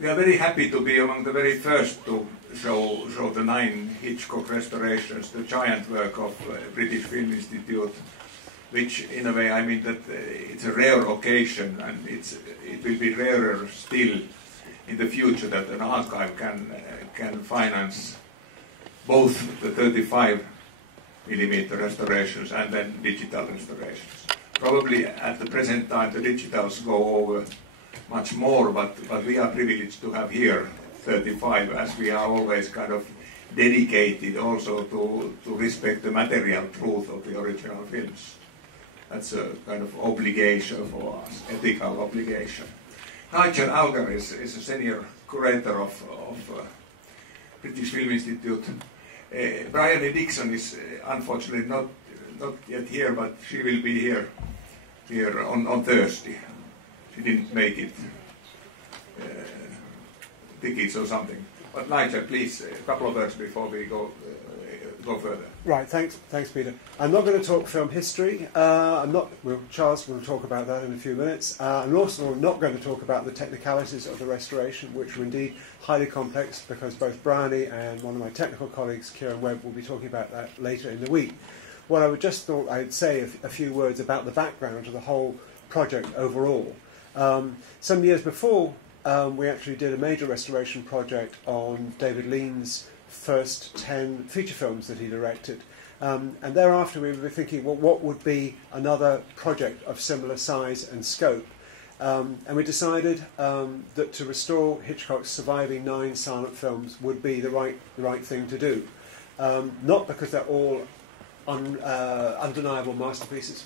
We are very happy to be among the very first to show the 9 Hitchcock restorations, the giant work of British Film Institute, which in a way, I mean that it's a rare occasion, and it will be rarer still in the future that an archive can finance both the 35 millimeter restorations and then digital restorations. Probably at the present time the digitals go over much more, but we are privileged to have here 35, as we are always kind of dedicated also to respect the material truth of the original films. That's a kind of obligation for us, ethical obligation. Nigel Algar is a senior curator of British Film Institute. Bryony Dixon is unfortunately not yet here, but she will be here on Thursday. She didn't make it, tickets or something. But Nigel, please, a couple of words before we go further. Right, thanks, Peter. I'm not going to talk film history. Charles will talk about that in a few minutes. I'm also not going to talk about the technicalities of the restoration, which are indeed highly complex, because both Bryony and one of my technical colleagues, Kieran Webb, will be talking about that later in the week. What I just thought I'd say a few words about the background of the whole project overall. Some years before, we actually did a major restoration project on David Lean's first 10 feature films that he directed. And thereafter we were thinking, well, what would be another project of similar size and scope? And we decided that to restore Hitchcock's surviving 9 silent films would be the right thing to do. Not because they're all undeniable masterpieces,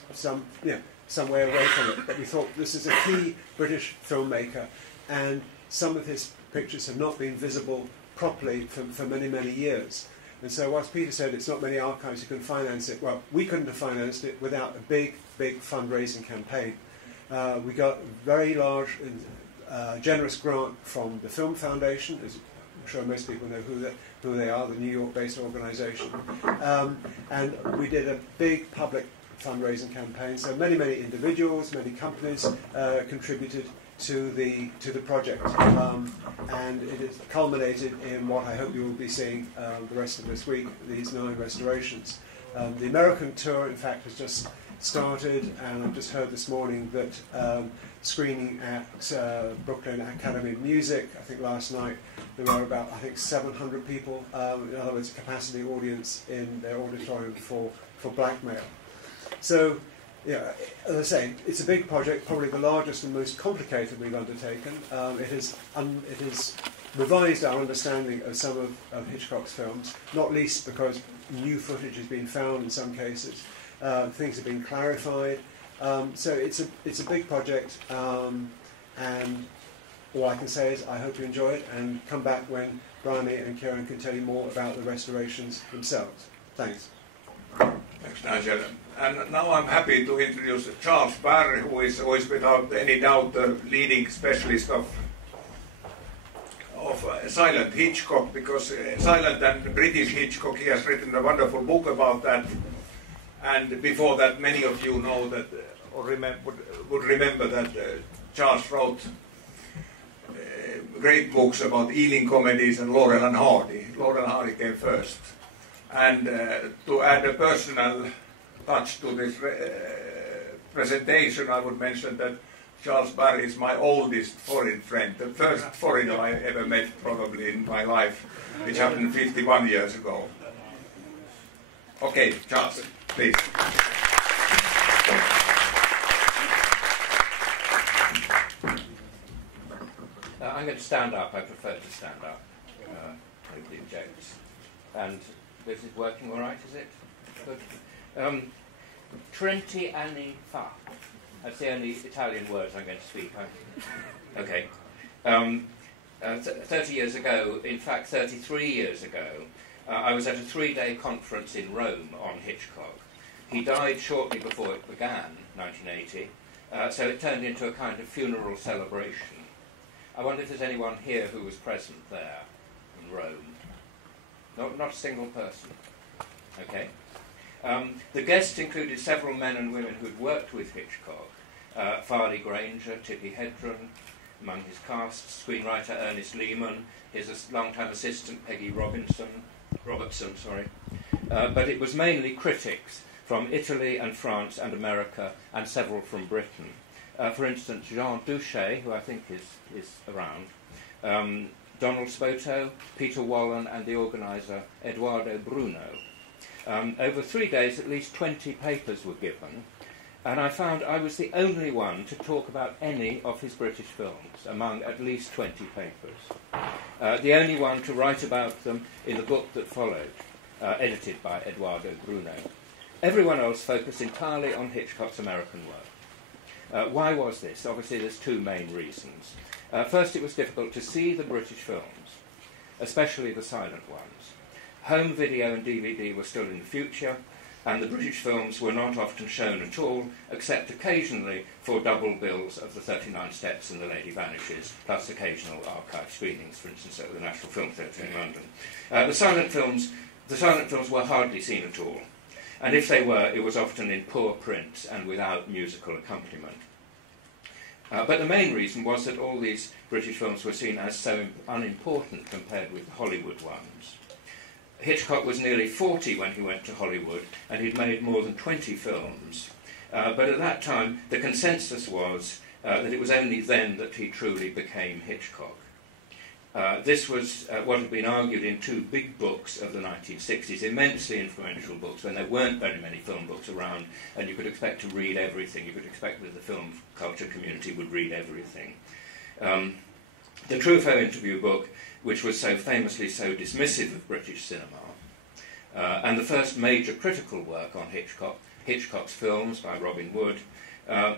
some way away from it, but we thought this is a key British filmmaker, and some of his pictures have not been visible properly for many, many years. And so whilst Peter said it's not many archives who can finance it, well, we couldn't have financed it without a big fundraising campaign. We got a very large and generous grant from the Film Foundation, as I'm sure most people know who they are, the New York-based organisation. And we did a big public fundraising campaign, so many individuals, many companies contributed to the project, and it has culminated in what I hope you will be seeing the rest of this week, these 9 restorations. The American tour, in fact, has just started, and I've just heard this morning that screening at Brooklyn Academy of Music, I think last night there were about 700 people, in other words, a capacity audience in their auditorium for Blackmail. So, yeah, as I say, it's a big project, probably the largest and most complicated we've undertaken. It has revised our understanding of some of Hitchcock's films, not least because new footage has been found in some cases. Things have been clarified. So it's a big project, and all I can say is I hope you enjoy it, and come back when Bryony and Kieran can tell you more about the restorations themselves. Thanks. Thanks, Nigel. And now I'm happy to introduce Charles Barr, who is without any doubt the leading specialist of silent Hitchcock, because silent and British Hitchcock, he has written a wonderful book about that. And before that, many of you know that, or would remember that Charles wrote great books about Ealing comedies and Laurel and Hardy. Laurel and Hardy came first. And to add a personal touch to this presentation, I would mention that Charles Barr is my oldest foreign friend, the first foreigner I ever met probably in my life, which happened 51 years ago. Okay, Charles, please. I'm going to stand up. I prefer to stand up. Nobody objects. And this is working all right, is it? Good. Trenti anni fa. That's the only Italian words I'm going to speak. Okay. 30 years ago, in fact 33 years ago, I was at a 3-day conference in Rome on Hitchcock. He died shortly before it began, 1980, so it turned into a kind of funeral celebration. I wonder if there's anyone here who was present there in Rome. Not a single person. Okay. The guests included several men and women who'd worked with Hitchcock. Farley Granger, Tippi Hedren, among his cast, screenwriter Ernest Lehman, his long-time assistant Peggy Robertson, but it was mainly critics from Italy and France and America and several from Britain. For instance, Jean Duché, who I think is around, Donald Spoto, Peter Wallen, and the organiser Eduardo Bruno. Over 3 days, at least 20 papers were given, and I found I was the only one to talk about any of his British films, among at least 20 papers. The only one to write about them in the book that followed, edited by Eduardo Bruno. Everyone else focused entirely on Hitchcock's American work. Why was this? Obviously, there's two main reasons. First, it was difficult to see the British films, especially the silent ones. Home video and DVD were still in the future, and the British films were not often shown at all, except occasionally for double bills of the 39 Steps and The Lady Vanishes, plus occasional archive screenings, for instance, at the National Film Theatre in London. The silent films were hardly seen at all, and if they were, it was often in poor print and without musical accompaniment. But the main reason was that all these British films were seen as so unimportant compared with Hollywood ones. Hitchcock was nearly 40 when he went to Hollywood, and he'd made more than 20 films. But at that time, the consensus was that it was only then that he truly became Hitchcock. This was what had been argued in two big books of the 1960s, immensely influential books, when there weren't very many film books around, and you could expect to read everything. You could expect that the film culture community would read everything. The Truffaut interview book, which was so famously so dismissive of British cinema, and the first major critical work on Hitchcock's films by Robin Wood,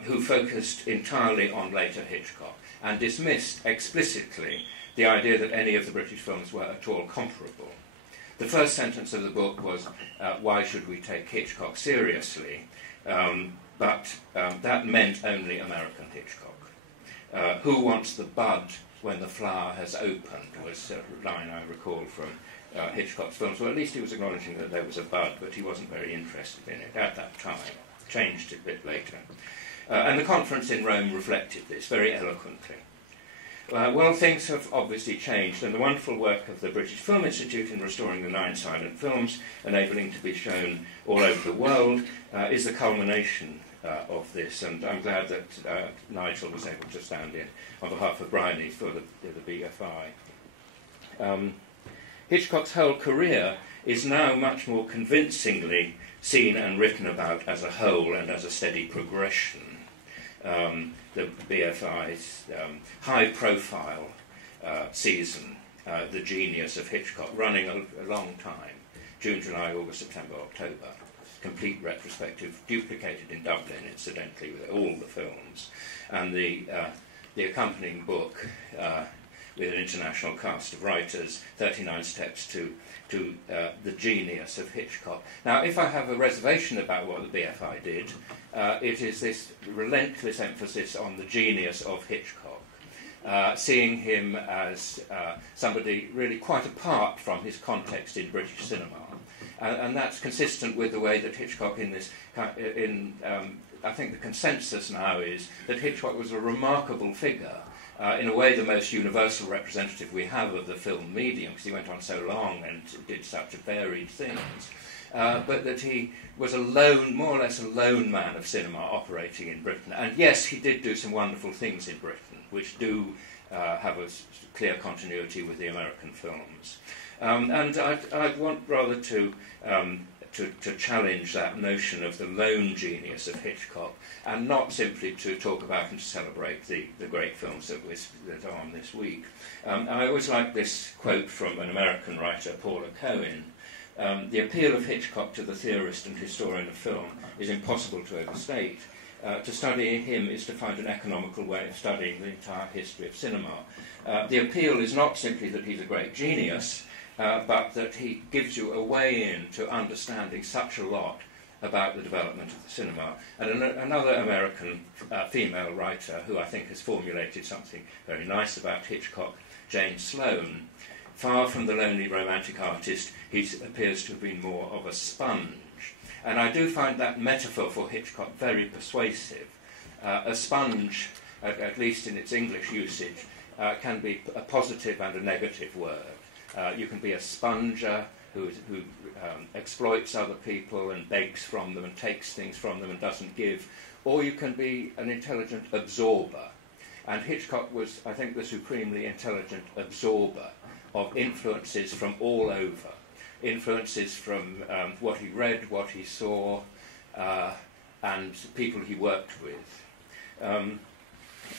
who focused entirely on later Hitchcock, and dismissed explicitly the idea that any of the British films were at all comparable. The first sentence of the book was, why should we take Hitchcock seriously? But that meant only American Hitchcock. Who wants the bud when the flower has opened, was a line I recall from Hitchcock's films. Well, at least he was acknowledging that there was a bud, but he wasn't very interested in it at that time. Changed a bit later. And the conference in Rome reflected this very eloquently. Well, things have obviously changed, and the wonderful work of the British Film Institute in restoring the 9 silent films, enabling to be shown all over the world, is the culmination of this, and I'm glad that Nigel was able to stand in on behalf of Bryony for the BFI. Hitchcock's whole career is now much more convincingly seen and written about as a whole and as a steady progression. The BFI's high-profile season, The Genius of Hitchcock, running a long time, June, July, August, September, October. Complete retrospective, duplicated in Dublin, incidentally, with all the films, and the accompanying book with an international cast of writers, 39 Steps to the Genius of Hitchcock. Now, if I have a reservation about what the BFI did, it is this relentless emphasis on the genius of Hitchcock, seeing him as somebody really quite apart from his context in British cinema. And that's consistent with the way that Hitchcock I think the consensus now is that Hitchcock was a remarkable figure, in a way the most universal representative we have of the film medium, because he went on so long and did such varied things, but that he was more or less a lone man of cinema operating in Britain. And yes, he did do some wonderful things in Britain, which do have a clear continuity with the American films. And I'd want rather to challenge that notion of the lone genius of Hitchcock, and not simply to talk about and to celebrate the great films that are on this week. I always like this quote from an American writer, Paula Cohen. The appeal of Hitchcock to the theorist and historian of film is impossible to overstate. To study him is to find an economical way of studying the entire history of cinema. The appeal is not simply that he's a great genius, but that he gives you a way in to understanding such a lot about the development of the cinema. And another American female writer who I think has formulated something very nice about Hitchcock, Jane Sloan. Far from the lonely romantic artist, he appears to have been more of a sponge. And I do find that metaphor for Hitchcock very persuasive. A sponge at least in its English usage, can be a positive and a negative word. You can be a sponger who exploits other people and begs from them and takes things from them and doesn't give, or you can be an intelligent absorber. And Hitchcock was, I think, the supremely intelligent absorber of influences from all over. Influences from what he read, what he saw, and people he worked with.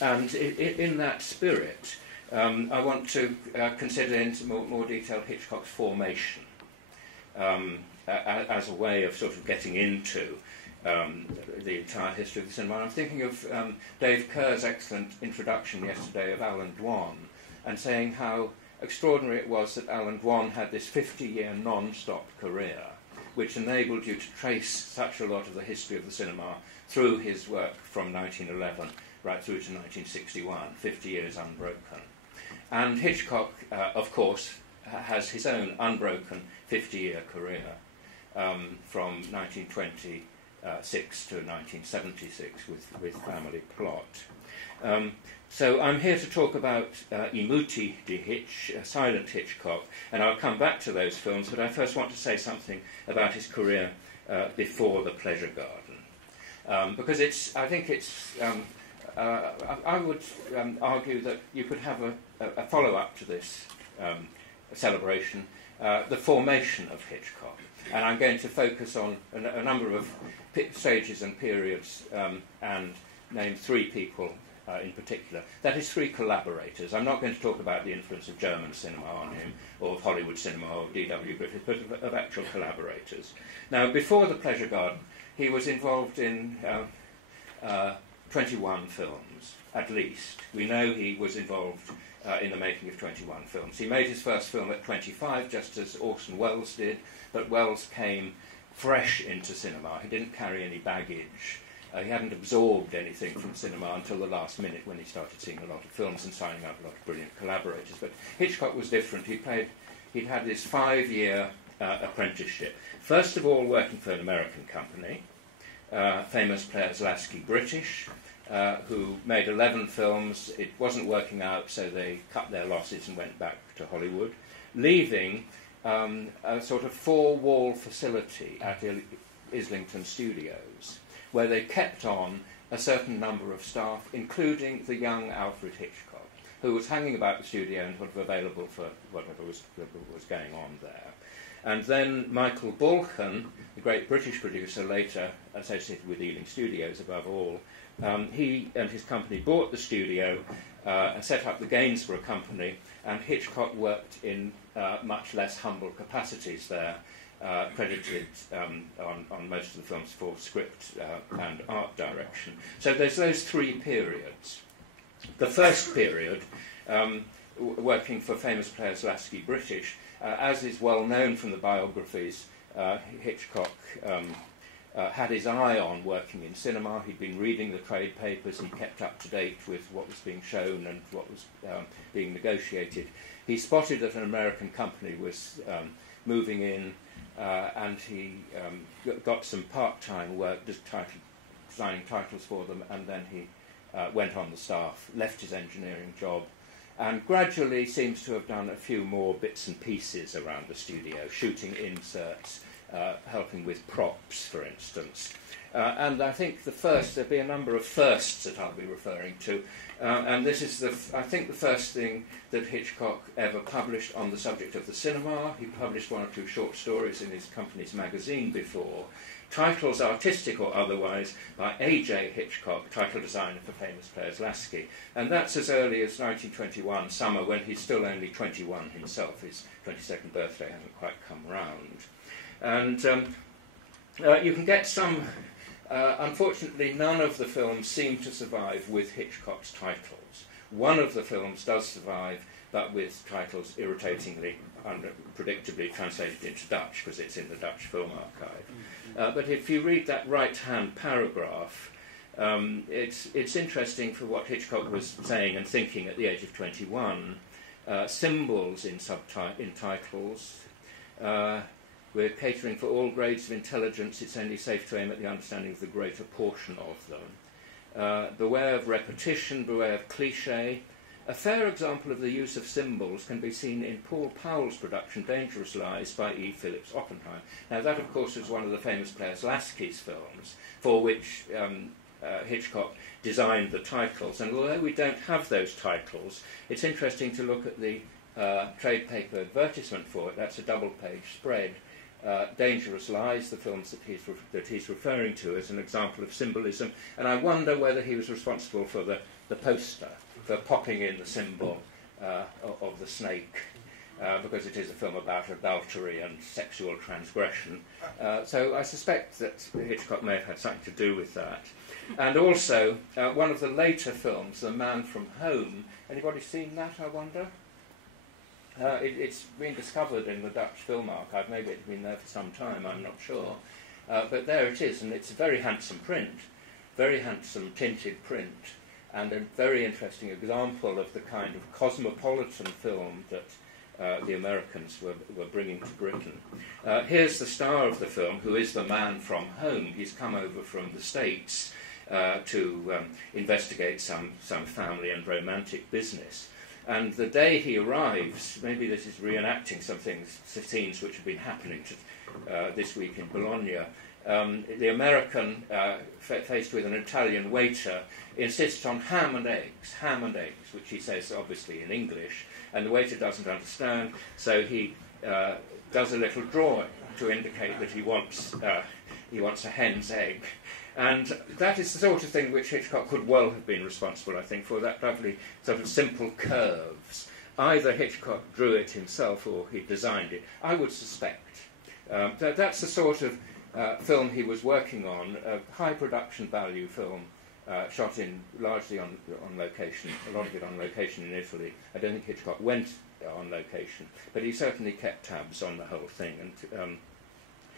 And in that spirit, I want to consider in more detail Hitchcock's formation as a way of sort of getting into the entire history of the cinema. I'm thinking of Dave Kerr's excellent introduction yesterday of Alan Dwan, and saying how extraordinary it was that Alan Dwan had this 50-year non-stop career, which enabled you to trace such a lot of the history of the cinema through his work from 1911 right through to 1961, 50 years unbroken. And Hitchcock, of course, has his own unbroken 50-year career from 1926 to 1976 with Family Plot. So I'm here to talk about I muti di Hitch, Silent Hitchcock, and I'll come back to those films, but I first want to say something about his career before The Pleasure Garden. Because I would argue that you could have a follow-up to this celebration, the formation of Hitchcock. And I'm going to focus on a number of stages and periods and name three people in particular. That is, three collaborators. I'm not going to talk about the influence of German cinema on him, or of Hollywood cinema, or D.W. Griffith, but of actual collaborators. Now, before The Pleasure Garden, he was involved in 21 films, at least. We know he was involved in the making of 21 films. He made his first film at 25, just as Orson Welles did, but Welles came fresh into cinema. He didn't carry any baggage. He hadn't absorbed anything from cinema until the last minute, when he started seeing a lot of films and signing up a lot of brilliant collaborators. But Hitchcock was different. He'd had this 5-year apprenticeship. First of all, working for an American company, famous players Lasky British, who made 11 films. It wasn't working out, so they cut their losses and went back to Hollywood, leaving a sort of 4-wall facility at Islington Studios, where they kept on a certain number of staff, including the young Alfred Hitchcock, who was hanging about the studio and sort of available for whatever was going on there. And then Michael Bulchen, the great British producer, later associated with Ealing Studios above all, he and his company bought the studio and set up the Gainsborough Company, and Hitchcock worked in much less humble capacities there, credited on most of the films for script and art direction. So there's those three periods. The first period, working for famous players Lasky British, as is well known from the biographies, Hitchcock had his eye on working in cinema. He'd been reading the trade papers. He kept up to date with what was being shown and what was being negotiated. He spotted that an American company was moving in, and he got some part-time work, just designing titles for them, and then he went on the staff, left his engineering job, and gradually seems to have done a few more bits and pieces around the studio, shooting inserts, helping with props, for instance. And I think there'll be a number of firsts that I'll be referring to. And this is, I think, the first thing that Hitchcock ever published on the subject of the cinema. He published 1 or 2 short stories in his company's magazine before. Titles, artistic or otherwise, by A.J. Hitchcock, title designer for famous players Lasky. And that's as early as 1921, summer, when he's still only 21 himself. His 22nd birthday hasn't quite come round. And you can get some... unfortunately, none of the films seem to survive with Hitchcock's titles. One of the films does survive, but with titles irritatingly, unpredictably translated into Dutch, because it's in the Dutch Film Archive. But if you read that right-hand paragraph, it's interesting for what Hitchcock was saying and thinking at the age of 21. Symbols in titles. We're catering for all grades of intelligence. It's only safe to aim at the understanding of the greater portion of them. beware of repetition, beware of cliché. A fair example of the use of symbols can be seen in Paul Powell's production Dangerous Lies by E. Phillips Oppenheim. Now that, of course, is one of the famous Players Lasky's films, for which Hitchcock designed the titles. And although we don't have those titles, it's interesting to look at the trade paper advertisement for it. That's a double-page spread. Dangerous Lies, the films that he's referring to, as an example of symbolism. And I wonder whether he was responsible for the poster, for popping in the symbol of the snake, because it is a film about adultery and sexual transgression. So I suspect that Hitchcock may have had something to do with that. And also, one of the later films, The Man from Home. Anybody seen that, I wonder? It's been discovered in the Dutch Film Archive. Maybe it's been there for some time, I'm not sure. But there it is, and it's a very handsome print, very handsome tinted print, and a very interesting example of the kind of cosmopolitan film that the Americans were bringing to Britain. Here's the star of the film, who is the man from home. He's come over from the States to investigate some family and romantic business. And the day he arrives, maybe this is reenacting some scenes which have been happening this week in Bologna. The American, faced with an Italian waiter, insists on ham and eggs, which he says obviously in English, and the waiter doesn't understand, so he does a little drawing to indicate that he wants a hen's egg. And that is the sort of thing which Hitchcock could well have been responsible, I think, for, that lovely sort of simple curves. Either Hitchcock drew it himself or he designed it. I would suspect. That's the sort of film he was working on, a high production value film, shot largely on location, a lot of it on location in Italy. I don't think Hitchcock went on location, but he certainly kept tabs on the whole thing.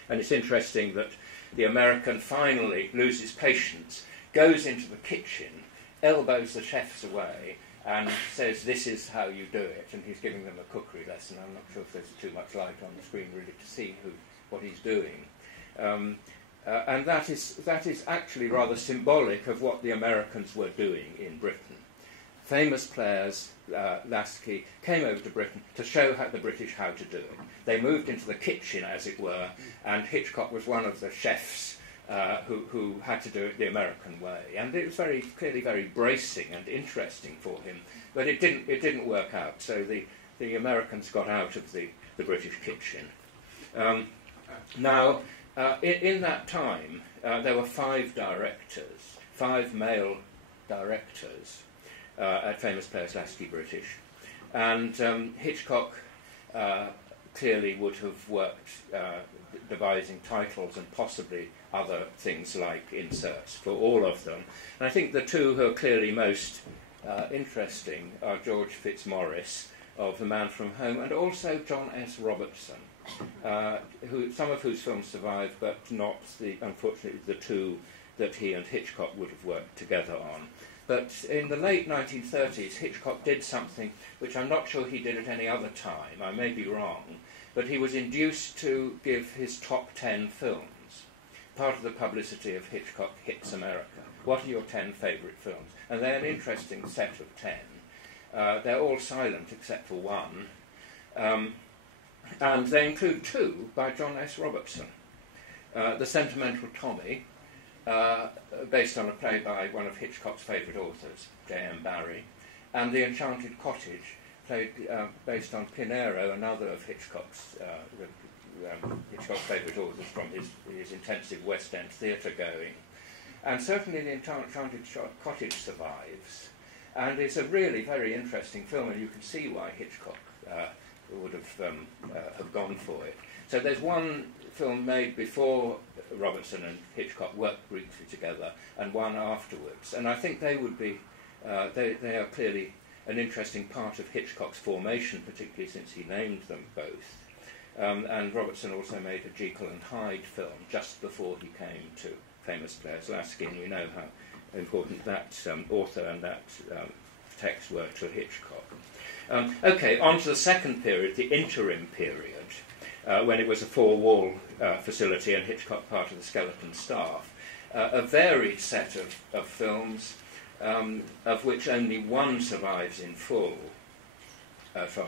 And it's interesting that the American finally loses patience, goes into the kitchen, elbows the chefs away, and says, "This is how you do it." And he's giving them a cookery lesson. I'm not sure if there's too much light on the screen really to see what he's doing. And that is actually rather symbolic of what the Americans were doing in Britain. Famous players, Lasky, came over to Britain to show the British how to do it. They moved into the kitchen, as it were, and Hitchcock was one of the chefs who had to do it the American way. And it was very clearly very bracing and interesting for him, but it didn't work out. So the Americans got out of the British kitchen. Now, in that time, there were 5 directors, 5 male directors at Famous Players Lasky British. And Hitchcock clearly would have worked devising titles and possibly other things like inserts for all of them. And I think the two who are clearly most interesting are George Fitzmaurice of The Man from Home and also John S. Robertson, some of whose films survive, but not, unfortunately, the two that he and Hitchcock would have worked together on. But in the late 1930s, Hitchcock did something which I'm not sure he did at any other time. I may be wrong, but he was induced to give his top 10 films. Part of the publicity of Hitchcock Hits America. What are your 10 favourite films? And they're an interesting set of 10. They're all silent except for one. And they include 2 by John S. Robertson. The Sentimental Tommy, based on a play by one of Hitchcock's favourite authors, J.M. Barrie, and The Enchanted Cottage, based on Pinero, another of Hitchcock's favourite authors from his intensive West End theatre going. And certainly The Enchanted Cottage survives, and it's a really very interesting film, and you can see why Hitchcock would have gone for it. So there's one film made before Robertson and Hitchcock worked briefly together, and one afterwards. And I think they would be, they are clearly an interesting part of Hitchcock's formation, particularly since he named them both. And Robertson also made a Jekyll and Hyde film just before he came to Famous Players Lasky, and we know how important that author and that text were to Hitchcock. Okay, on to the second period, the interim period, when it was a 4-wall facility and Hitchcock part of the skeleton staff. a varied set of films, of which only one survives in full, as far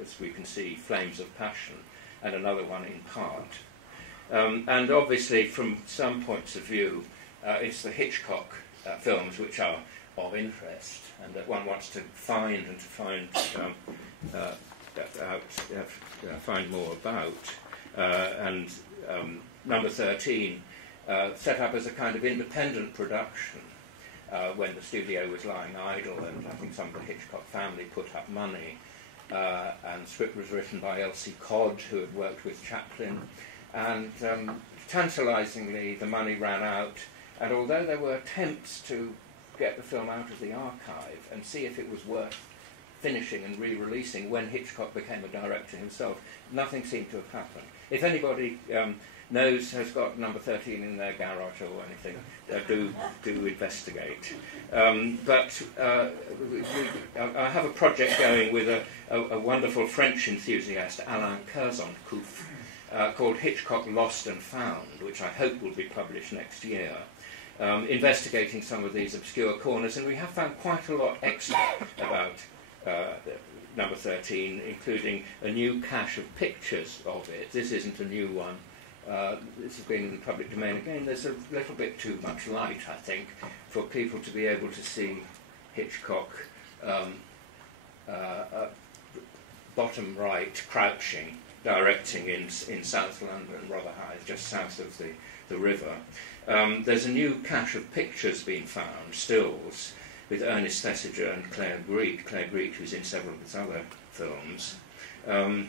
as we can see, Flames of Passion, and another one in part. And obviously, from some points of view, it's the Hitchcock films which are of interest, and that one wants to find and to find more about. And Number 13 set up as a kind of independent production when the studio was lying idle, and I think some of the Hitchcock family put up money. And the script was written by Elsie Codd, who had worked with Chaplin. And tantalisingly, the money ran out, and although there were attempts to get the film out of the archive and see if it was worth finishing and re-releasing when Hitchcock became a director himself, nothing seemed to have happened. If anybody has got Number 13 in their garage or anything, do investigate. But I have a project going with a wonderful French enthusiast, Alain Curzon-Couf, called Hitchcock Lost and Found, which I hope will be published next year, investigating some of these obscure corners. And we have found quite a lot extra about Number 13, including a new cache of pictures of it. This isn't a new one. This has been in the public domain. Again, there's a little bit too much light, I think, for people to be able to see Hitchcock bottom right, crouching, directing in South London, rather high, just south of the river. There's a new cache of pictures being found, stills, with Ernest Thesiger and Claire Greek, who's in several of his other films. There's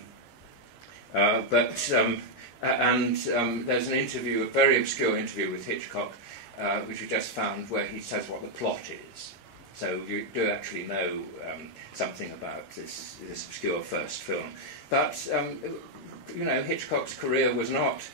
an interview, a very obscure interview with Hitchcock, which we just found, where he says what the plot is. So you do actually know something about this obscure first film. But, Hitchcock's career was not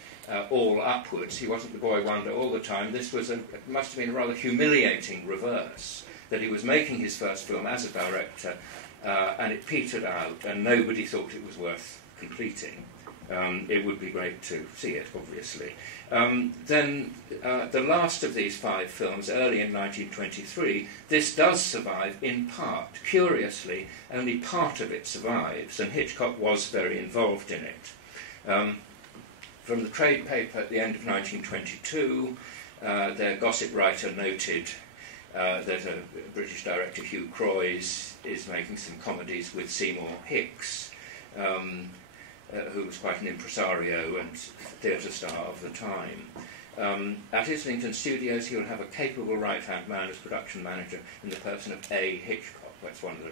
all upwards. He wasn't the boy wonder all the time. This must have been a rather humiliating reverse, that he was making his first film as a director, and it petered out, and nobody thought it was worth completing. It would be great to see it, obviously. Then the last of these 5 films, early in 1923, this does survive in part. Curiously, only part of it survives, and Hitchcock was very involved in it. From the trade paper at the end of 1922, their gossip writer noted that a British director, Hugh Croyes, is making some comedies with Seymour Hicks, who was quite an impresario and theatre star of the time. At Islington Studios, he will have a capable right-hand man as production manager in the person of A. Hitchcock. That's one of the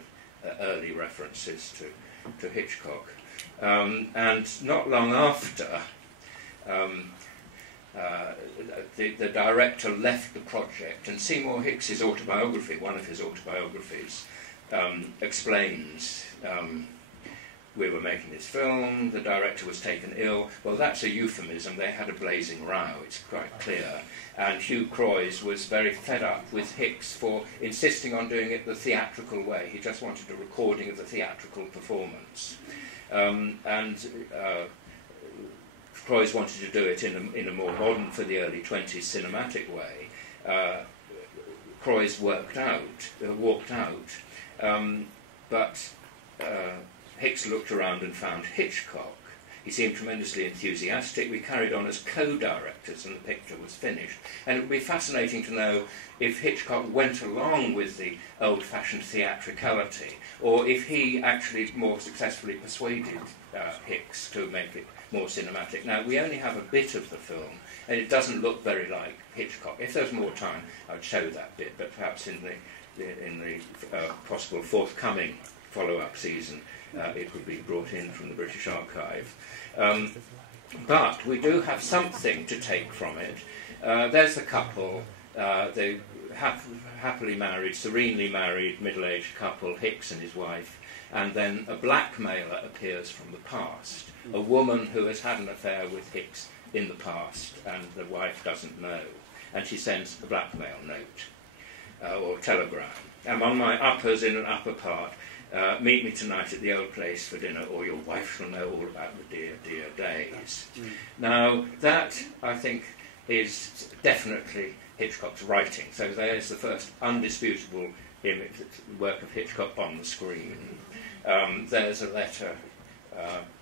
early references to Hitchcock. And not long after, the director left the project, and Seymour Hicks's autobiography, one of his autobiographies, explains we were making this film, the director was taken ill. Well, that's a euphemism. They had a blazing row, it's quite clear. And Hugh Croyes was very fed up with Hicks for insisting on doing it the theatrical way. He just wanted a recording of the theatrical performance. Croyes wanted to do it in a more modern, for the early 20s, cinematic way. Croyes walked out, but Hicks looked around and found Hitchcock. He seemed tremendously enthusiastic. We carried on as co-directors, and the picture was finished. And it would be fascinating to know if Hitchcock went along with the old-fashioned theatricality, or if he actually more successfully persuaded Hicks to make it more cinematic. Now, we only have a bit of the film, and it doesn't look very like Hitchcock. If there was more time, I would show that bit, but perhaps in the possible forthcoming follow-up season, it would be brought in from the British Archive. But we do have something to take from it. There's the couple, the happily married, serenely married, middle-aged couple, Hicks and his wife, and then a blackmailer appears from the past, a woman who has had an affair with Hicks in the past, and the wife doesn't know, and she sends a blackmail note, or telegram. I'm on my uppers in an upper part. Meet me tonight at the old place for dinner, or your wife shall know all about the dear, dear days. Now, that, I think, is definitely Hitchcock's writing. So there's the first undisputable image, work of Hitchcock on the screen. There's a letter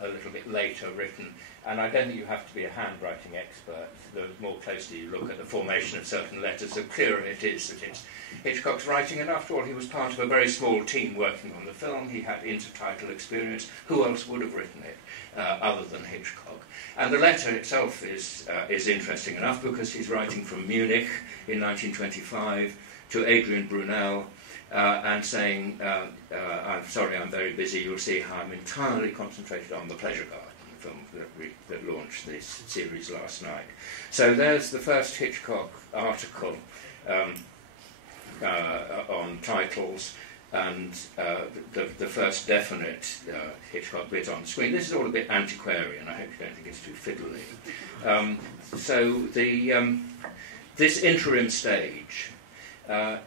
a little bit later written, and I don't think you have to be a handwriting expert. The more closely you look at the formation of certain letters, the clearer it is that it's Hitchcock's writing. And after all, he was part of a very small team working on the film. He had intertitle experience. Who else would have written it other than Hitchcock? And the letter itself is interesting enough, because he's writing from Munich in 1925 to Adrian Brunel, and saying, I'm sorry, I'm very busy. You'll see how I'm entirely concentrated on The Pleasure Garden, the film that launched this series last night. So there's the first Hitchcock article on titles, and the first definite Hitchcock bit on the screen. This is all a bit antiquarian. I hope you don't think it's too fiddly. So this interim stage,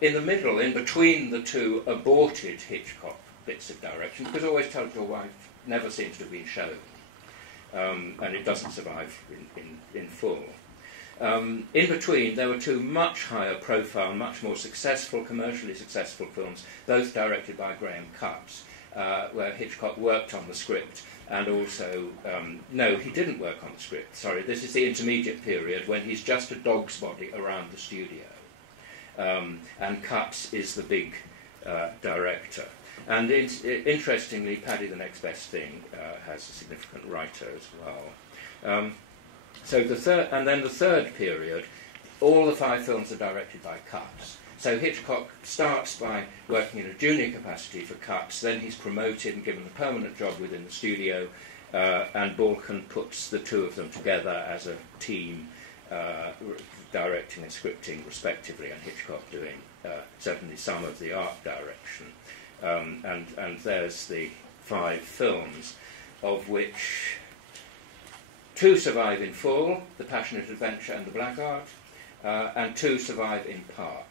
in the middle, in between the two aborted Hitchcock bits of direction, because Always Tell Your Wife never seems to have been shown, and it doesn't survive in full. In between, there were two much higher profile, much more successful, commercially successful films, both directed by Graham Cutts, where Hitchcock worked on the script, and also, no, he didn't work on the script, sorry, this is the intermediate period when he's just a dog's body around the studio. And Cutts is the big director. And interestingly, Paddy the Next Best Thing has a significant writer as well. So the third period, all the 5 films are directed by Cutts. So Hitchcock starts by working in a junior capacity for Cutts, then he's promoted and given a permanent job within the studio, and Balkan puts the two of them together as a team, directing and scripting respectively, and Hitchcock doing certainly some of the art direction. And there's the 5 films, of which 2 survive in full, The Passionate Adventure and The Blackguard, and 2 survive in part,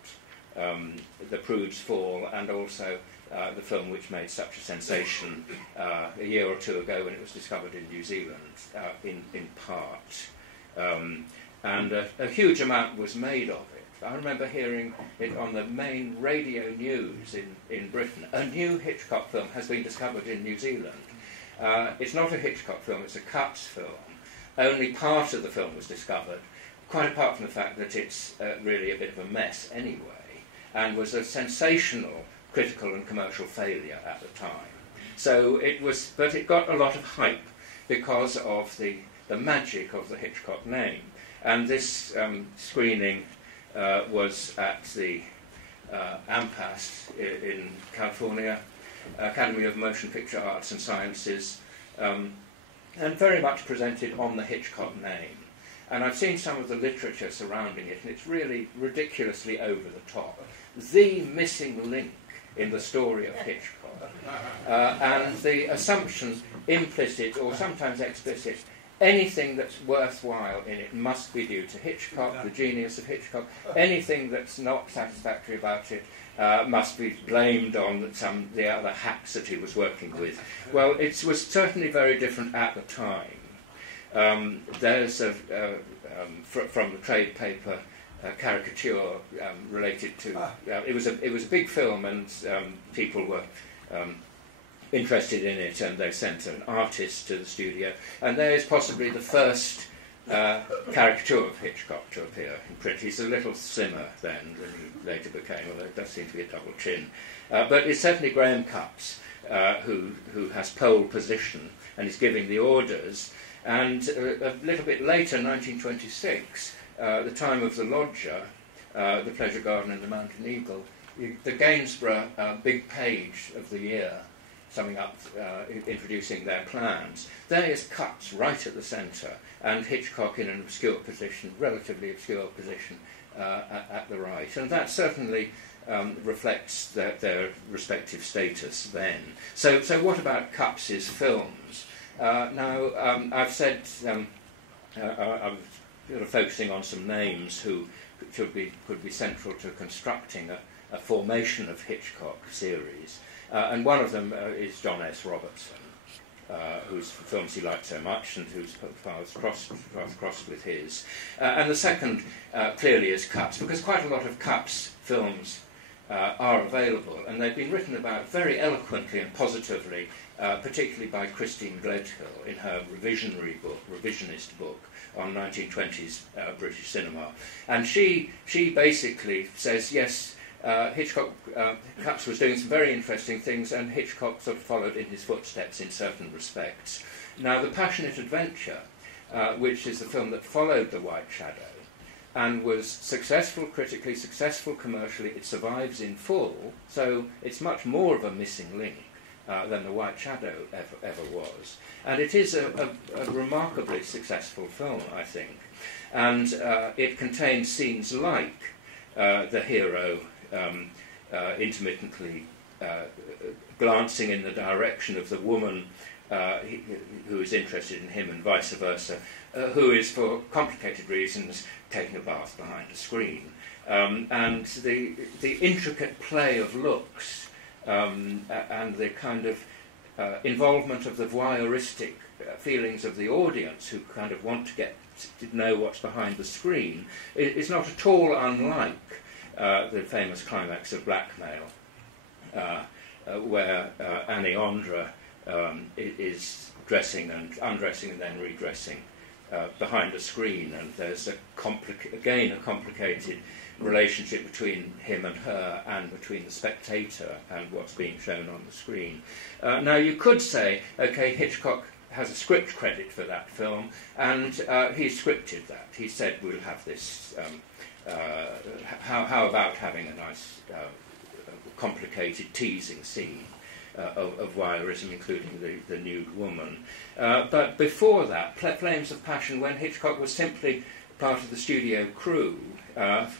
The Prude's Fall, and also the film which made such a sensation a year or 2 ago when it was discovered in New Zealand, in part. And a huge amount was made of it. I remember hearing it on the main radio news in Britain. A new Hitchcock film has been discovered in New Zealand. It's not a Hitchcock film, it's a Cutts film. Only part of the film was discovered, quite apart from the fact that it's really a bit of a mess anyway, and was a sensational critical and commercial failure at the time. So it was, but it got a lot of hype because of the magic of the Hitchcock name. And this screening was at the AMPAS in California, Academy of Motion Picture Arts and Sciences, and very much presented on the Hitchcock name. And I've seen some of the literature surrounding it, and it's really ridiculously over the top. The missing link in the story of Hitchcock, and the assumptions, implicit or sometimes explicit, anything that's worthwhile in it must be due to Hitchcock, the genius of Hitchcock. Anything that's not satisfactory about it must be blamed on the other hacks that he was working with. Well, it was certainly very different at the time. There's from the trade paper caricature related to it was a big film, and people were interested in it, and they sent an artist to the studio, and there is possibly the first caricature of Hitchcock to appear in print. He's a little slimmer then than he later became, although it does seem to be a double chin. But it's certainly Graham Cutts who has pole position and is giving the orders. And a little bit later, 1926, the time of The Lodger, The Pleasure Garden and The Mountain Eagle, the Gainsborough big page of the year, summing up, introducing their plans. There is Cutts right at the centre, and Hitchcock in an obscure position, relatively obscure position, at the right. And that certainly reflects their respective status then. So what about Cutts' films? Now, I've said, I'm sort of focusing on some names who could be central to constructing a formation of Hitchcock series. And one of them is John S. Robertson. whose films he liked so much and whose paths crossed with his. And the second, clearly, is Cuts, because quite a lot of Cuts films are available, and they've been written about very eloquently and positively, particularly by Christine Gledhill in her revisionist book on 1920s British cinema. And she basically says, yes, Hitchcock, Cuts was doing some very interesting things, and Hitchcock sort of followed in his footsteps in certain respects. Now, The Passionate Adventure, which is the film that followed The White Shadow, and was successful critically, successful commercially, it survives in full, so it's much more of a missing link than The White Shadow ever was. And it is a remarkably successful film, I think. And it contains scenes like the hero intermittently glancing in the direction of the woman who is interested in him and vice versa, who is, for complicated reasons, taking a bath behind a screen. And the intricate play of looks and the kind of involvement of the voyeuristic feelings of the audience who kind of want to get to know what's behind the screen is not at all unlike the famous climax of Blackmail, where Annie Ondra is dressing and undressing and then redressing behind a screen, and there's a complicated relationship between him and her and between the spectator and what's being shown on the screen. Now, you could say, okay, Hitchcock has a script credit for that film, and he scripted that. He said, we'll have this, how about having a nice, complicated, teasing scene of voyeurism, including the nude woman. But before that, Flames of Passion, when Hitchcock was simply part of the studio crew,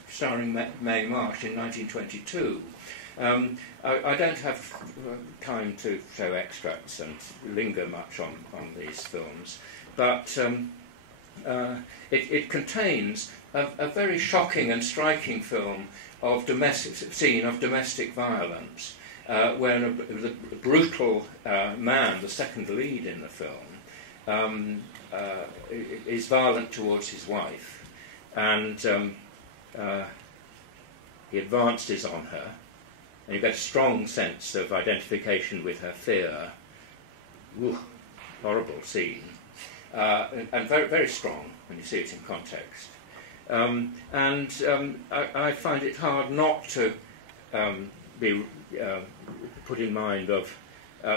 starring Mae Marsh in 1922, I don't have time to show extracts and linger much on these films, but it contains a very shocking and striking film of domestic violence, where the brutal man, the second lead in the film, is violent towards his wife, and he advances on her, and you get a strong sense of identification with her fear. Ooh, horrible scene, and very, very strong when you see it in context. I find it hard not to be put in mind of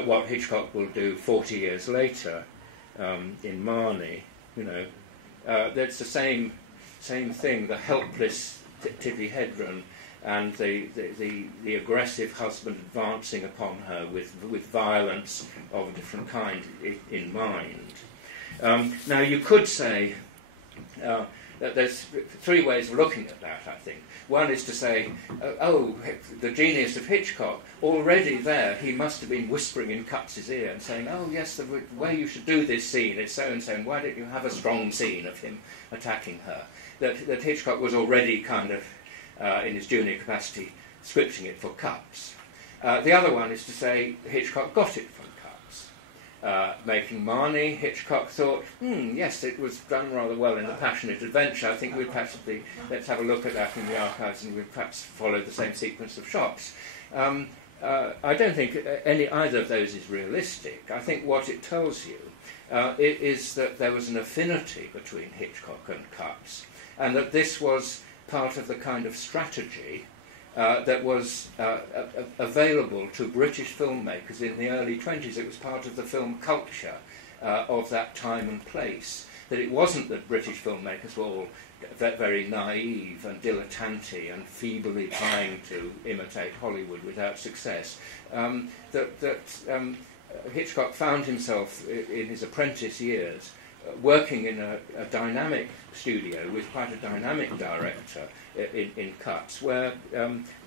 what Hitchcock will do 40 years later in Marnie. You know, that's the same thing. The helpless Tippi Hedren and the aggressive husband advancing upon her with violence of a different kind in mind. Now, you could say that there's three ways of looking at that, I think. One is to say, oh, the genius of Hitchcock, already there, he must have been whispering in Cuts' ear and saying, oh, yes, the way you should do this scene is so-and-so, and why don't you have a strong scene of him attacking her? That Hitchcock was already kind of, in his junior capacity, scripting it for Cuts. The other one is to say Hitchcock got it from Cuts. Making Marnie, Hitchcock thought, yes, it was done rather well in The Passionate Adventure. I think let's have a look at that in the archives, and we'd perhaps follow the same sequence of shots. I don't think either of those is realistic. I think what it tells you is that there was an affinity between Hitchcock and Cuts, and that this was part of the kind of strategy that was available to British filmmakers in the early 20s. It was part of the film culture of that time and place. That it wasn't that British filmmakers were all very naive and dilettante and feebly trying to imitate Hollywood without success. Hitchcock found himself in his apprentice years working in a dynamic studio with quite a dynamic director in Cuts, where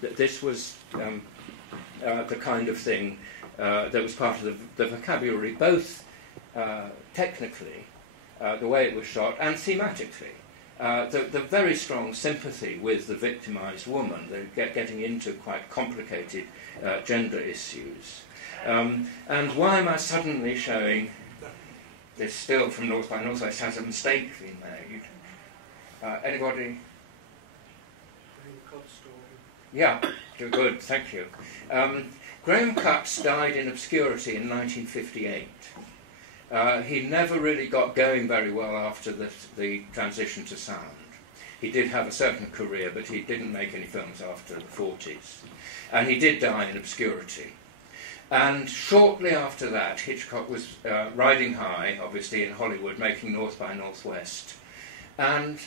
this was the kind of thing that was part of the vocabulary, both technically, the way it was shot, and thematically. The very strong sympathy with the victimised woman, getting into quite complicated gender issues. And why am I suddenly showing this still from North by Northwest has a mistake in there. Anybody? Yeah, good, thank you. Graham Cutts died in obscurity in 1958. He never really got going very well after the transition to sound. He did have a certain career, but he didn't make any films after the 40s. And he did die in obscurity. And shortly after that, Hitchcock was riding high, obviously, in Hollywood, making North by Northwest. And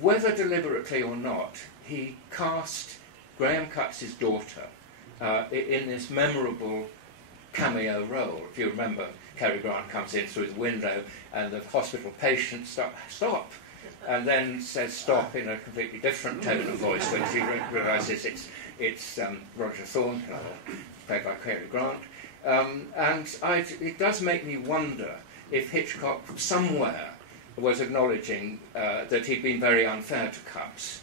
whether deliberately or not, he cast Graham Cutts' daughter in this memorable cameo role. If you remember, Cary Grant comes in through the window and the hospital patient stop, and then says stop in a completely different tone of voice when she realises it's Roger Thornhill, played by Cary Grant. It does make me wonder if Hitchcock somewhere was acknowledging that he'd been very unfair to Cutts,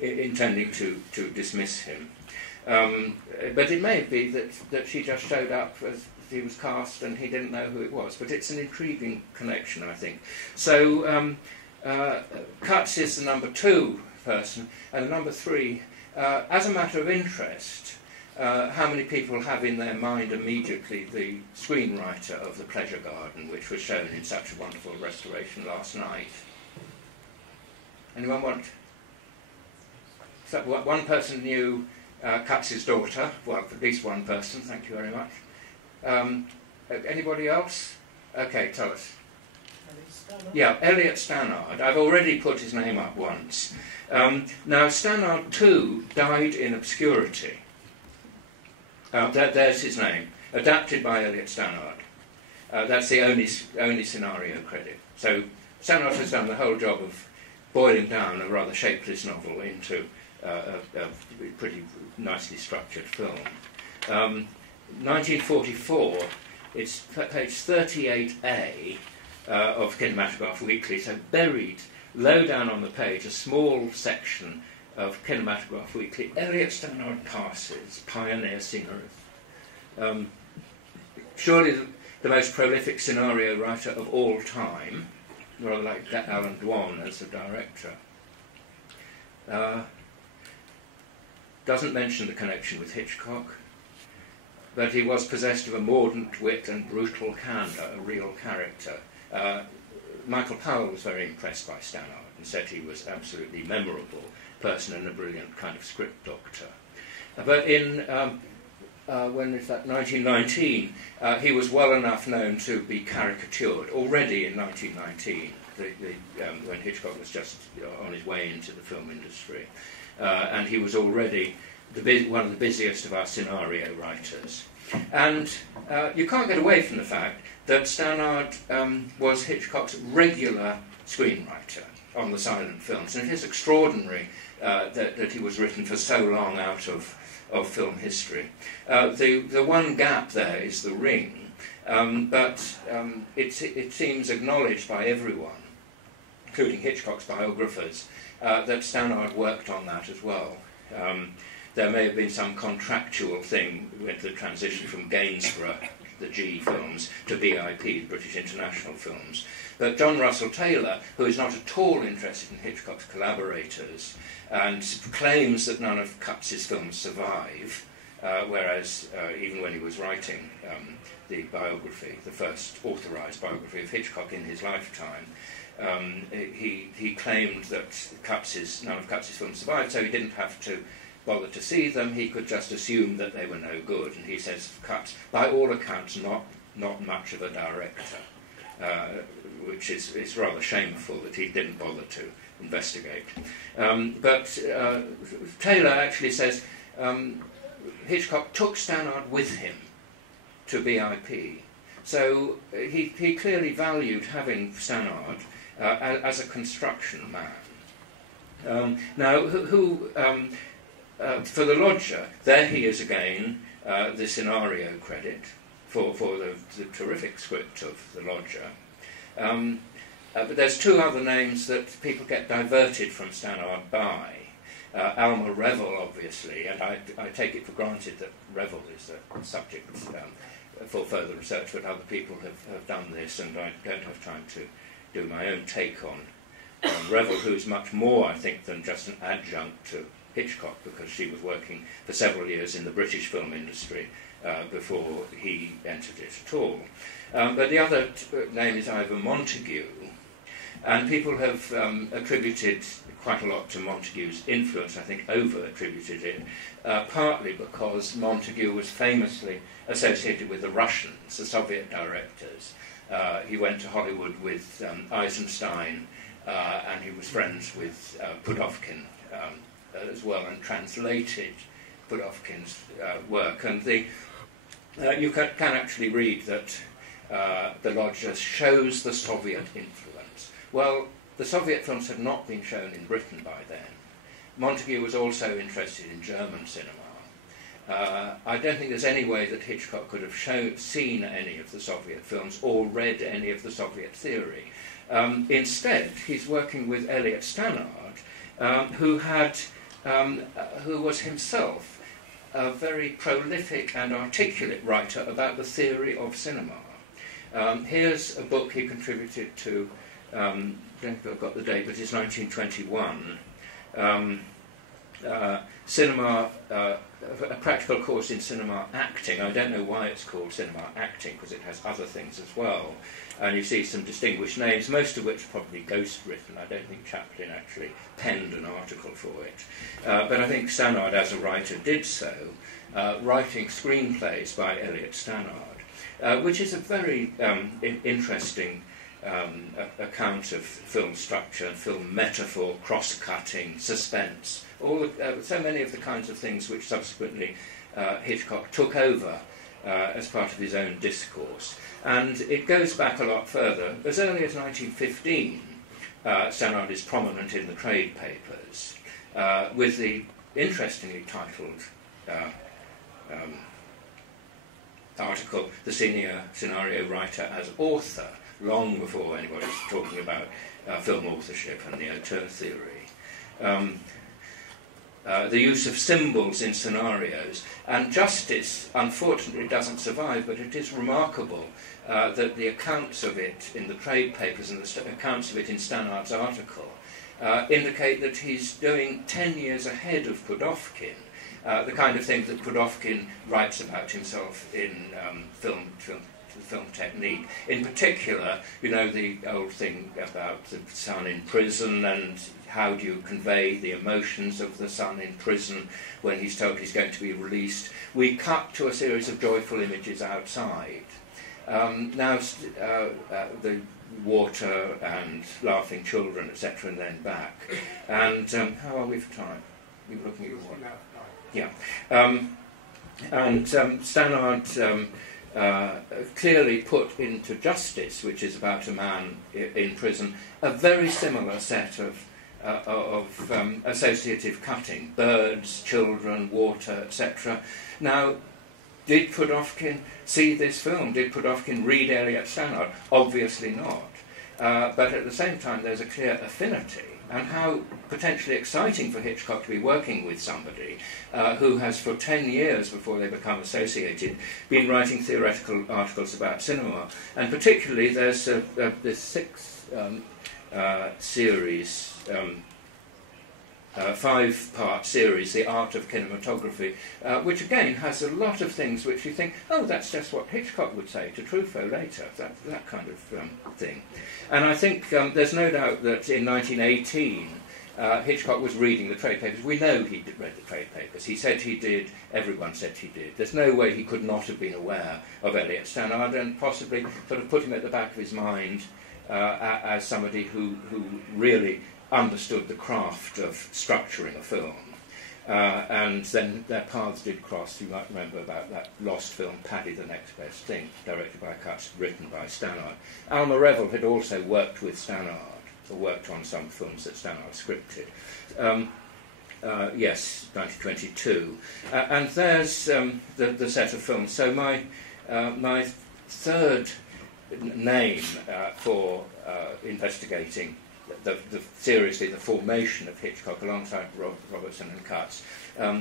intending to dismiss him. But it may be that she just showed up as he was cast and he didn't know who it was. But it's an intriguing connection, I think. So Cutts is the number 2 person, and the number 3, as a matter of interest, how many people have in their mind immediately the screenwriter of The Pleasure Garden, which was shown in such a wonderful restoration last night? Anyone want? So one person knew Cutts' daughter. Well, at least one person. Thank you very much. Anybody else? Okay, tell us. Yeah, Elliot Stannard. I've already put his name up once. Now, Stannard too died in obscurity. There's his name. Adapted by Elliot Stannard. That's the only scenario credit. So Stannard has done the whole job of boiling down a rather shapeless novel into a pretty nicely structured film. 1944, it's page 38A of Kinematograph Weekly, so buried low down on the page, a small section of Kinematograph Weekly. Elliot Stannard passes, pioneer scenery. Surely the most prolific scenario writer of all time, rather like Alan Dwan as the director. Doesn't mention the connection with Hitchcock, but he was possessed of a mordant wit and brutal candour, a real character. Michael Powell was very impressed by Stannard and said he was absolutely memorable person and a brilliant kind of script doctor. But in, when is that, 1919, he was well enough known to be caricatured already in 1919, when Hitchcock was just on his way into the film industry. And he was already one of the busiest of our scenario writers. And you can't get away from the fact that Stannard was Hitchcock's regular screenwriter on the silent films. And it is extraordinary that he was written for so long out of film history. The one gap there is The Ring, but it seems acknowledged by everyone, including Hitchcock's biographers, that Stannard worked on that as well. There may have been some contractual thing with the transition from Gainsborough, the G films, to BIP, the British International Films. But John Russell Taylor, who is not at all interested in Hitchcock's collaborators, and claims that none of Cutts' films survive, whereas even when he was writing the biography, the first authorised biography of Hitchcock in his lifetime, he claimed that none of Cutts' films survived, so he didn't have to bother to see them. He could just assume that they were no good. And he says Cutts, by all accounts, not much of a director, which is rather shameful that he didn't bother to investigate. But Taylor actually says Hitchcock took Stannard with him to BIP. So he clearly valued having Stannard as a construction man. Now, for The Lodger, there he is again, the scenario credit for the terrific script of The Lodger. But there's two other names that people get diverted from Stannard by. Alma Revel, obviously, and I take it for granted that Revel is the subject for further research, but other people have done this, and I don't have time to do my own take on Revel, who's much more, I think, than just an adjunct to Hitchcock, because she was working for several years in the British film industry before he entered it at all. But the other name is Ivor Montagu, and people have attributed quite a lot to Montagu's influence, I think over-attributed it, partly because Montagu was famously associated with the Russians, the Soviet directors. He went to Hollywood with Eisenstein, and he was friends with Pudovkin as well, and translated Pudovkin's work. And you can actually read that the Lodger shows the Soviet influence. Well, the Soviet films had not been shown in Britain by then. Montagu was also interested in German cinema. I don't think there's any way that Hitchcock could have seen any of the Soviet films or read any of the Soviet theory. Instead, he's working with Elliot Stannard, who was himself a very prolific and articulate writer about the theory of cinema. Here's a book he contributed to, I don't think I've got the date, but it's 1921. Cinema, a practical course in cinema acting. I don't know why it's called cinema acting, because it has other things as well. And you see some distinguished names, most of which are probably ghost-written. I don't think Chaplin actually penned an article for it. But I think Stannard, as a writer, did so, writing screenplays by Elliot Stannard, which is a very interesting account of film structure, film metaphor, cross-cutting, suspense, so many of the kinds of things which subsequently Hitchcock took over as part of his own discourse. And it goes back a lot further. As early as 1915, Stannard is prominent in the trade papers, with the interestingly titled article, "The Senior Scenario Writer as Author," long before anybody was talking about film authorship and the auteur theory. The use of symbols in scenarios, and justice, unfortunately, doesn't survive, but it is remarkable that the accounts of it in the trade papers and the accounts of it in Stannard's article indicate that he's doing 10 years ahead of Pudovkin, the kind of thing that Pudovkin writes about himself in film technique. In particular, you know, the old thing about the son in prison, and how do you convey the emotions of the son in prison when he's told he's going to be released. We cut to a series of joyful images outside. Now the water and laughing children, etc., and then back. And how are we for time? You're looking at your watch. Yeah. And Stannard clearly put into Justice, which is about a man in prison, a very similar set of associative cutting: birds, children, water, etc. Now, did Pudovkin see this film? Did Pudovkin read Elliot Stannard? Obviously not. But at the same time, there's a clear affinity. And how potentially exciting for Hitchcock to be working with somebody who has, for 10 years before they become associated, been writing theoretical articles about cinema. And particularly, there's this 6-series, 5-part series, The Art of Kinematography, which again has a lot of things which you think, oh, that's just what Hitchcock would say to Truffaut later, that kind of thing. And I think there's no doubt that in 1918, Hitchcock was reading the trade papers. We know he read the trade papers. He said he did. Everyone said he did. There's no way he could not have been aware of Elliot Stannard, and possibly sort of put him at the back of his mind as somebody who really understood the craft of structuring a film. And then their paths did cross. You might remember about that lost film, Paddy the Next Best Thing, directed by Cutts, written by Stannard. Alma Revel had also worked with Stannard, or worked on some films that Stannard scripted. Yes, 1922. And there's the set of films. So my third name for investigating seriously the formation of Hitchcock alongside Robertson and Cutts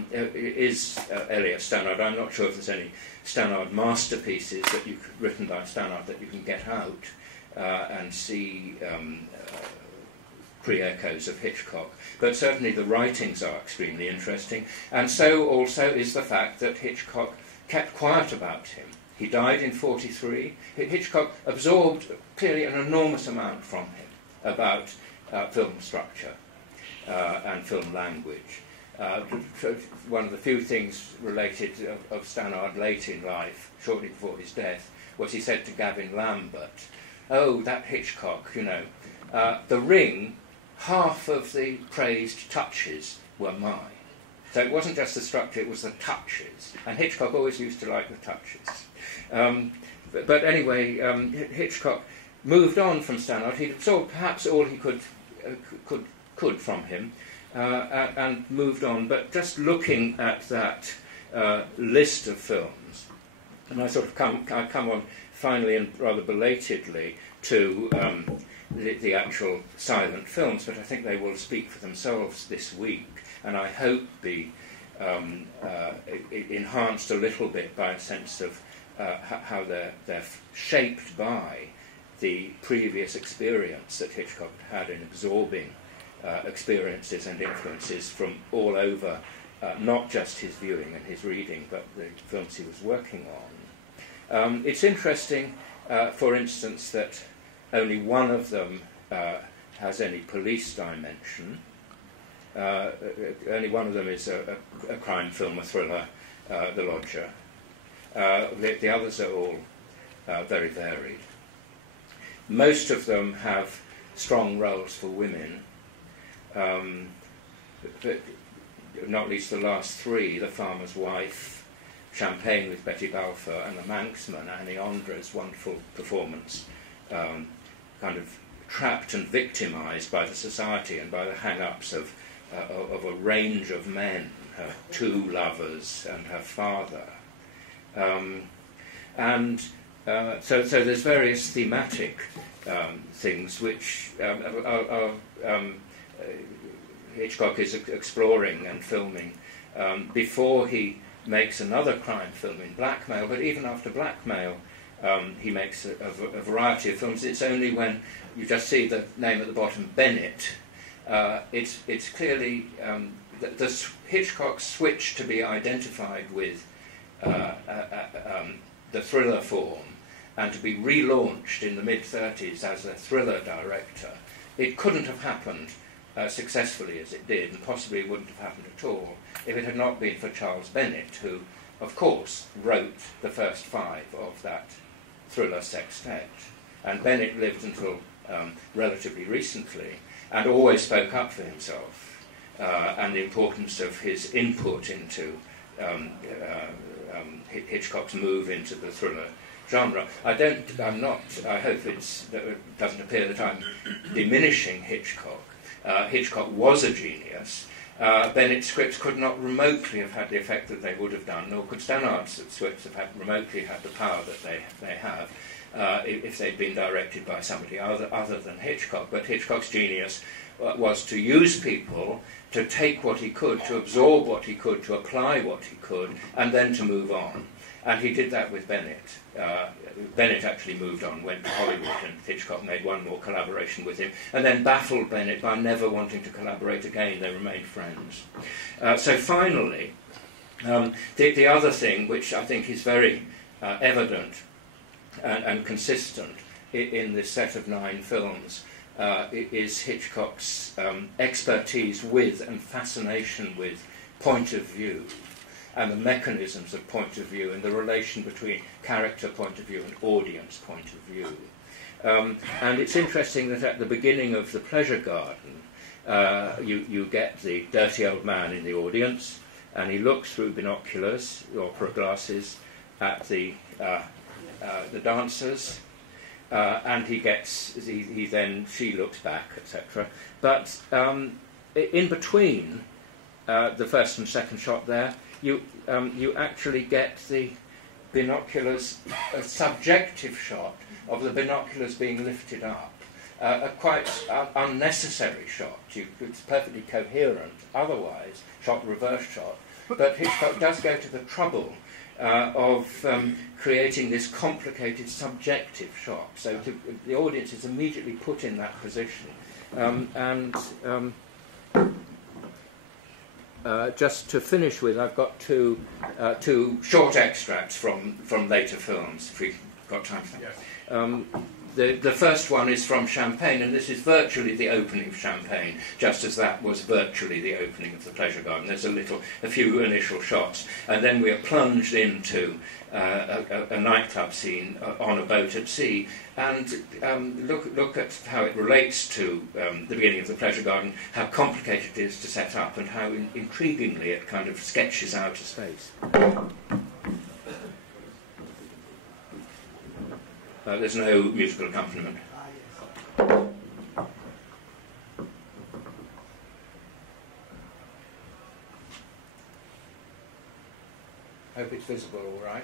is Elias Stannard. I'm not sure if there's any Stannard masterpieces that written by Stannard that you can get out and see pre-echoes of Hitchcock. But certainly the writings are extremely interesting, and so also is the fact that Hitchcock kept quiet about him. He died in 1943. Hitchcock absorbed clearly an enormous amount from him about film structure and film language. One of the few things related of Stannard late in life, shortly before his death, was he said to Gavin Lambert, "Oh, that Hitchcock, you know, The Ring, half of the praised touches were mine." So it wasn't just the structure, it was the touches. And Hitchcock always used to like the touches. But anyway, Hitchcock moved on from Stannard. He'd absorbed perhaps all he could from him, and moved on. But just looking at that list of films, and I sort of come on finally and rather belatedly to the actual silent films, but I think they will speak for themselves this week, and I hope be enhanced a little bit by a sense of how they're shaped by the previous experience that Hitchcock had in absorbing experiences and influences from all over, not just his viewing and his reading, but the films he was working on. It's interesting, for instance, that only one of them has any police dimension. Only one of them is a crime film, a thriller, The Lodger. The others are all very varied. Most of them have strong roles for women, but not least the last three, The Farmer's Wife, Champagne with Betty Balfour, and The Manxman, Annie Andre's wonderful performance, kind of trapped and victimised by the society and by the hang-ups of a range of men, her two lovers and her father. So there's various thematic things which Hitchcock is exploring and filming before he makes another crime film in Blackmail, but even after Blackmail he makes a variety of films. It's only when you just see the name at the bottom, Bennett, it's clearly the Hitchcock switch to be identified with the thriller form and to be relaunched in the mid-30s as a thriller director. It couldn't have happened successfully as it did, and possibly wouldn't have happened at all if it had not been for Charles Bennett, who, of course, wrote the first five of that thriller sextet. And Bennett lived until relatively recently and always spoke up for himself and the importance of his input into Hitchcock's move into the thriller genre. I hope it doesn't appear that I'm diminishing Hitchcock. Hitchcock was a genius. Bennett's scripts could not remotely have had the effect that they would have done, nor could Stannard's scripts have remotely had the power that they have if they'd been directed by somebody other than Hitchcock. But Hitchcock's genius was to use people, to take what he could, to absorb what he could, to apply what he could, and then to move on. And he did that with Bennett. Bennett actually moved on, went to Hollywood, and Hitchcock made one more collaboration with him, and then baffled Bennett by never wanting to collaborate again. They remained friends. So finally, the other thing, which I think is very evident and consistent in this set of 9 films, is Hitchcock's expertise with and fascination with point of view, and the mechanisms of point of view, and the relation between character point of view and audience point of view. And it's interesting that at the beginning of The Pleasure Garden, you get the dirty old man in the audience, and he looks through binoculars or opera glasses at the dancers, and she looks back, etc. But in between the first and second shot there, you actually get the binoculars, a subjective shot of the binoculars being lifted up, a quite unnecessary shot. It's perfectly coherent otherwise, reverse shot. But Hitchcock does go to the trouble of creating this complicated subjective shot. So the audience is immediately put in that position. Just to finish with, I've got two short extracts from later films, if we've got time for that. Yes. The first one is from Champagne, and this is virtually the opening of Champagne, just as that was virtually the opening of the Pleasure Garden. There's a few initial shots, and then we are plunged into a nightclub scene on a boat at sea. And look at how it relates to the beginning of the Pleasure Garden, how complicated it is to set up, and how intriguingly it kind of sketches out a space. There's no musical accompaniment. Hope it's visible all right.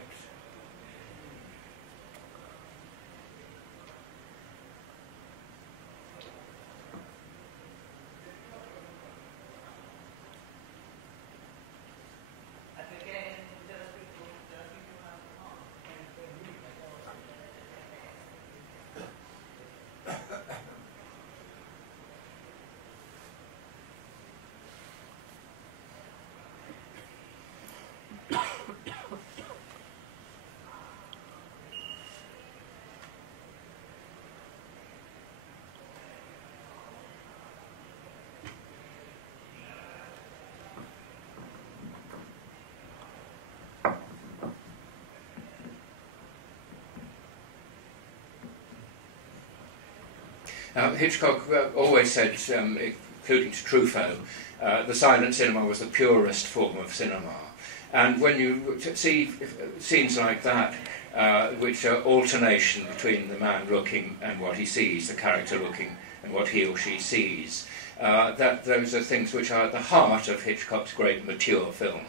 Hitchcock always said, including to Truffaut, the silent cinema was the purest form of cinema. And when you see scenes like that, which are alternation between the man looking and what he sees, the character looking and what he or she sees, those are things which are at the heart of Hitchcock's great mature films.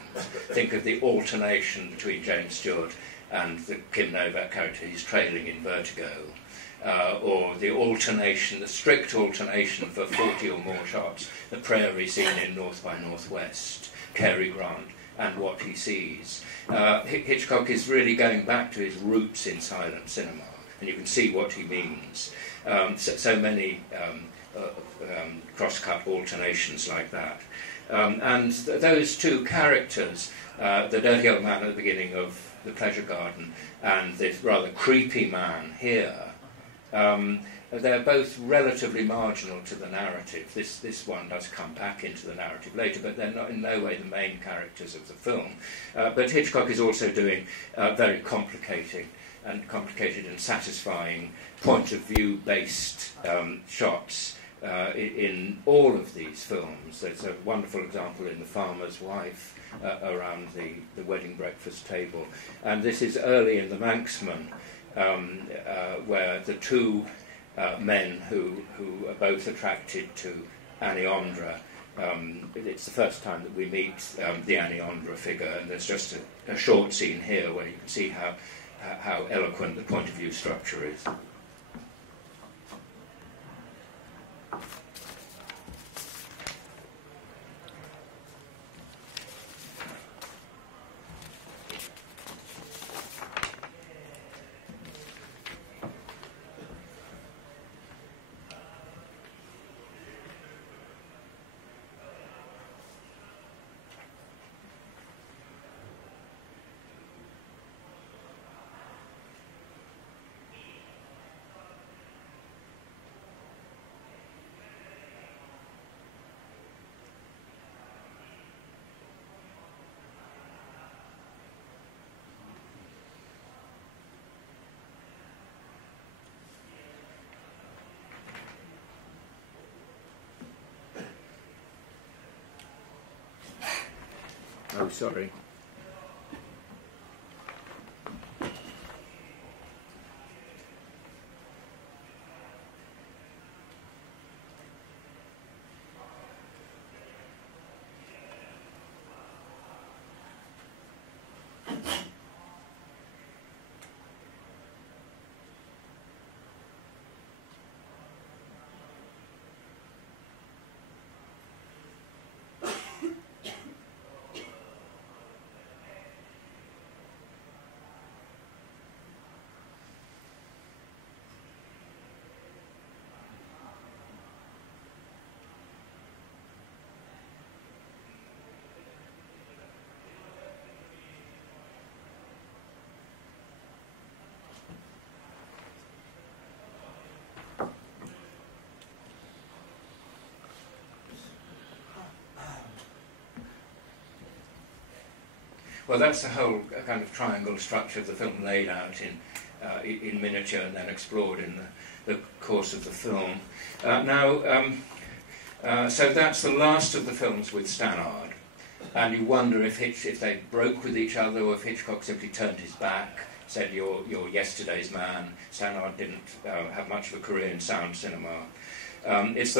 Think of the alternation between James Stewart and the Kim Novak character he's trailing in Vertigo. Or the alternation, the strict alternation for 40 or more shots, the prairie scene in North by Northwest, Cary Grant, and what he sees. Hitchcock is really going back to his roots in silent cinema, and you can see what he means. So many cross-cut alternations like that. And those two characters, the dirty old man at the beginning of The Pleasure Garden and this rather creepy man here, they're both relatively marginal to the narrative. This one does come back into the narrative later, but they're not in no way the main characters of the film. But Hitchcock is also doing very complicated and satisfying point of view based shots in all of these films. There's a wonderful example in The Farmer's Wife around the wedding breakfast table, and this is early in The Manxman, where the two men who are both attracted to Aniondra, it's the first time that we meet the Aniondra figure, and there's just a short scene here where you can see how eloquent the point of view structure is. Oh, sorry. Well, that's the whole kind of triangle structure of the film, laid out in miniature and then explored in the course of the film. So that's the last of the films with Stannard, and you wonder if they broke with each other, or if Hitchcock simply turned his back, said, "You're yesterday's man." Stannard didn't have much of a career in sound cinema. It's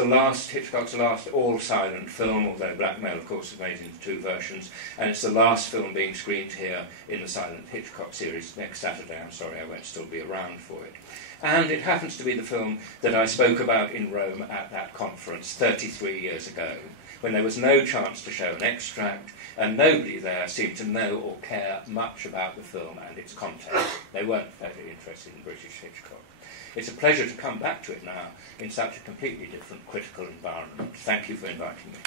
Hitchcock's last all-silent film, although Blackmail, of course, is made into 2 versions, and it's the last film being screened here in the Silent Hitchcock series next Saturday. I'm sorry I won't still be around for it. And it happens to be the film that I spoke about in Rome at that conference 33 years ago, when there was no chance to show an extract, and nobody there seemed to know or care much about the film and its content. They weren't very interested in British Hitchcock. It's a pleasure to come back to it now in such a completely different critical environment. Thank you for inviting me.